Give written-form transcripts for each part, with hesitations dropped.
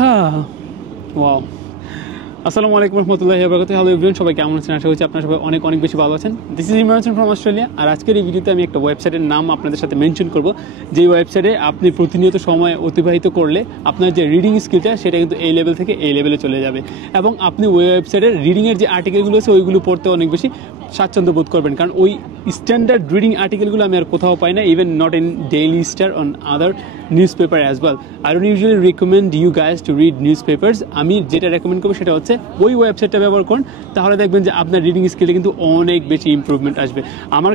Wow, আসসালামু আলাইকুম রহমতুল্লাহি ওয়া বারাকাতুহু। হ্যালো এভরিওয়ান, সবাই কেমন আছেন? আশা করছি আপনারা সবাই অনেক অনেক বেশি ভালো আছেন। This is Imran Hossain from Australia. আর আজকের এই ভিডিওতে আমি একটা ওয়েবসাইটের নাম আপনাদের সাথে মেনশন করব, যেই ওয়েবসাইটে আপনি প্রতিনিয়ত সময় অতিবাহিত করলে আপনার যে রিডিং স্কিলটা সেটা কিন্তু এই লেভেল থেকে এই লেভেলে চলে যাবে, এবং আপনি ওই ওয়েবসাইটের রিডিংয়ের যে আর্টিকেলগুলো আছে ওইগুলো পড়তে অনেক বেশি স্বাচ্ছন্দ্য বোধ করবেন, কারণ ওই স্ট্যান্ডার্ড রিডিং আর্টিকেলগুলো আমি আর কোথাও পাই না, even not in Daily Star on other newspaper as well. I don't usually recommend you guys to read newspapers. আমি যেটা রেকমেন্ড করবো সেটা হচ্ছে ওই ওয়েবসাইটটা ব্যবহার করুন, তাহলে দেখবেন যে আপনার রিডিং স্কিলে কিন্তু অনেক বেশি ইম্প্রুভমেন্ট আসবে। আমার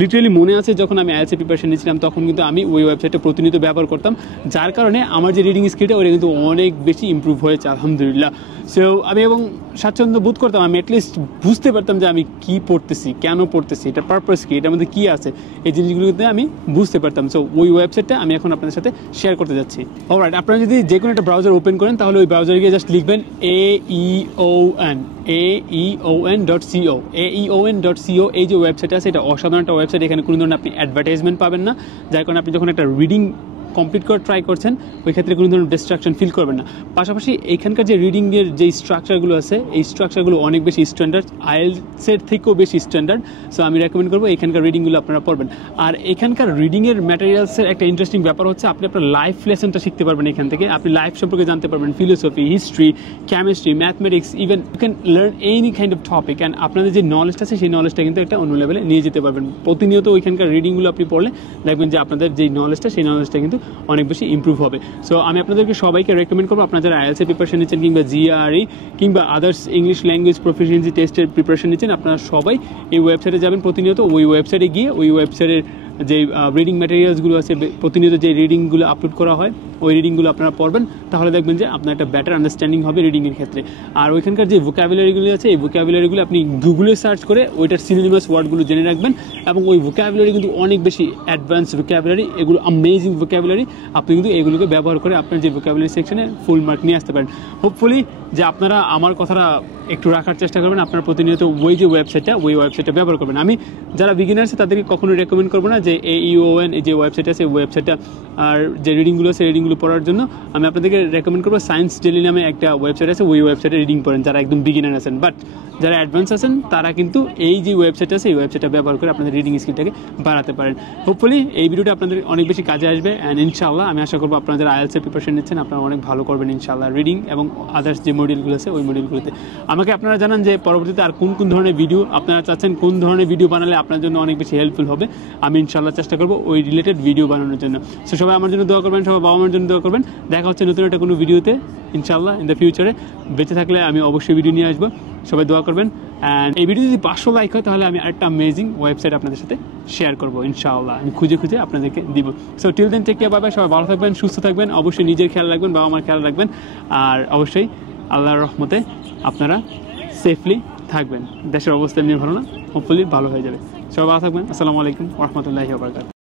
লিটারেলি মনে আছে যখন আমি আইএলটিএস প্রিপারেশন নিয়েছিলাম তখন কিন্তু আমি ওই ওয়েবসাইটটা প্রতিনিয়ত ব্যবহার করতাম, যার কারণে আমার যে রিডিং স্কিলটা ওটা কিন্তু অনেক বেশি ইম্প্রুভ হয়েছে আলহামদুলিল্লাহ। সো আমি এবং স্বাচ্ছন্দ্য বোধ করতাম, আমি অ্যাটলিস্ট বুঝতে পারতাম যে আমি কী পড়তেছি, কেন পড়তেছি, এটার পারপাস কী, এটার মধ্যে কী আছে, এই জিনিসগুলোতে আমি বুঝতে পারতাম। সো ওই ওয়েবসাইটটা আমি এখন আপনাদের সাথে শেয়ার করতে যাচ্ছি। অলরাইট, আপনারা যদি যে কোনো একটা ব্রাউজার ওপেন করেন তাহলে ওই ব্রাউজারে গিয়ে জাস্ট লিখবেন aeon.co। aeon.co এই যে ওয়েবসাইট আছে এটা অসাধারণ একটা ওয়েবসাইট। এখানে কোনো ধরনের আপনি অ্যাডভার্টাইজমেন্ট পাবেন না, যার কারণে আপনি যখন একটা রিডিং কমপ্লিট করে ট্রাই করছেন ওই ক্ষেত্রে কোনো ধরনের ডিস্ট্রাকশন ফিল করবেন না। পাশাপাশি এখানকার যে রিডিংয়ের যে স্ট্রাকচারগুলো আছে এই স্ট্রাকচারগুলো অনেক বেশি স্ট্যান্ডার্ড, আইএলটিএসের থেকেও বেশি স্ট্যান্ডার্ড। সো আমি রেকমেন্ড করবো এখানকার রিডিংগুলো আপনারা পড়বেন। আর এখানকার রিডিংয়ের ম্যাটেরিয়ালসের একটা ইন্টারেস্টিং ব্যাপার হচ্ছে আপনি আপনার লাইফ লেসনটা শিখতে পারবেন এখান থেকে। আপনি লাইফ সম্পর্কে জানতে পারবেন, philosophy, history, chemistry, mathematics, even you can learn any kind of topic. And আপনাদের যে নলেজটা আছে সেই নলেজটা কিন্তু একটা অন্য লেভেলে নিয়ে যেতে পারবেন। প্রতিনিয়ত ওইখানকার রিডিংগুলো আপনি পড়লে দেখবেন যে আপনাদের যে নলেজটা সেই নলেজটা কিন্তু অনেক বেশি ইম্প্রুভ হবে। সো আমি আপনাদেরকে সবাইকে রেকমেন্ড করবো, আপনারা যারা আইএলটিএস প্রিপারেশন নিচ্ছেন কিংবা জিআরই কিংবা আদার্স ইংলিশ ল্যাঙ্গুয়েজ প্রফিসিয়েন্সি টেস্টের প্রিপারেশন নিচ্ছেন, আপনারা সবাই এই ওয়েবসাইটে যাবেন প্রতিনিয়ত। ওই ওয়েবসাইটে গিয়ে ওই ওয়েবসাইটের যে রিডিং ম্যাটেরিয়ালসগুলো আছে, প্রতিনিয়ত যে রিডিংগুলো আপলোড করা হয় ওই রিডিংগুলো আপনারা পড়বেন, তাহলে দেখবেন যে আপনার একটা বেটার আন্ডারস্ট্যান্ডিং হবে রিডিংয়ের ক্ষেত্রে। আর ওইখানকার যে ভোকাবুলারিগুলো আছে এই ভোকাবুলারিগুলো আপনি গুগলে সার্চ করে ওইটার সিনোনিমাস ওয়ার্ডগুলো জেনে রাখবেন, এবং ওই ভোকাবুলারি কিন্তু অনেক বেশি অ্যাডভান্স ভোকাবুলারি, এগুলো অ্যামেজিং ভোকাবুলারি। আপনি কিন্তু এগুলোকে ব্যবহার করে আপনার যে ভোকাবুলারি সেকশনে ফুল মার্ক নিয়ে আসতে পারেন। হোপফুলি যে আপনারা আমার কথাটা একটু রাখার চেষ্টা করবেন, আপনারা প্রতিনিয়ত ওই যে ওয়েবসাইটটা ব্যবহার করবেন। আমি যারা বিগিনার আছে তাদেরকে কখনোই রেকমেন্ড করবো না যে aeon এই যে ওয়েবসাইট আছে এই ওয়েবসাইটটা আর যে রিডিংগুলো আছে রিডিংগুলো পড়ার জন্য আমি আপনাদেরকে রেকমেন্ড করবো সায়েন্স ডেইলি নামে একটা ওয়েবসাইট আছে, ওই ওয়েবসাইটে রিডিং পড়েন যারা একদম বিগিনার আছেন। বাট যারা অ্যাডভান্স আছেন তারা কিন্তু এই যে ওয়েবসাইট আছে এই ওয়েবসাইটটা ব্যবহার করে আপনাদের রিডিং স্কিলটাকে বাড়াতে পারেন। হোপফুলি এই ভিডিওটা আপনাদের অনেক বেশি কাজে আসবে, অ্যান্ড ইনশাআল্লাহ আমি আশা করবো আপনারা যারা আইএলটিএস প্রিপারেশন নিচ্ছেন আপনারা অনেক ভালো করবেন ইনশাআল্লাহ রিডিং এবং আদার্স যে মডিউলগুলো আছে ওই মডিউলগুলোতে। আমাকে আপনারা জানান যে পরবর্তীতে আর কোন কোন ধরনের ভিডিও আপনারা চাচ্ছেন, কোন ধরনের ভিডিও বানালে আপনার জন্য অনেক বেশি হেল্পফুল হবে। আমি ইনশাআল্লাহ চেষ্টা করবো ওই রিলেটেড ভিডিও বানানোর জন্য। সো সবাই আমার জন্য দোয়া করবেন, সবাই বাবা মার জন্য দোয়া করবেন। দেখা হচ্ছে নতুন একটা কোনো ভিডিওতে ইনশাআল্লাহ ইন দ্য ফিউচারে। বেঁচে থাকলে আমি অবশ্যই ভিডিও নিয়ে আসবো, সবাই দোয়া করবেন। অ্যান্ড এই ভিডিও যদি 500 লাইক হয় তাহলে আমি আরেকটা অ্যামেজিং ওয়েবসাইট আপনাদের সাথে শেয়ার করবো ইনশাআল্লাহ, আমি খুঁজে খুঁজে আপনাদেরকে দিব। So till then take care, bye bye. সবাই ভালো থাকবেন, সুস্থ থাকবেন, অবশ্যই নিজের খেয়াল রাখবেন, বাবা মার খেয়াল রাখবেন, আর অবশ্যই আল্লাহর রহমতে আপনারা সেফলি থাকবেন। দেশের অবস্থা এমনি ভালো না, হোপফুলি ভালো হয়ে যাবে। সবাই ভালো থাকবেন। আসসালামু আলাইকুম ওয়া রাহমাতুল্লাহি ওয়া বারাকাতুহু।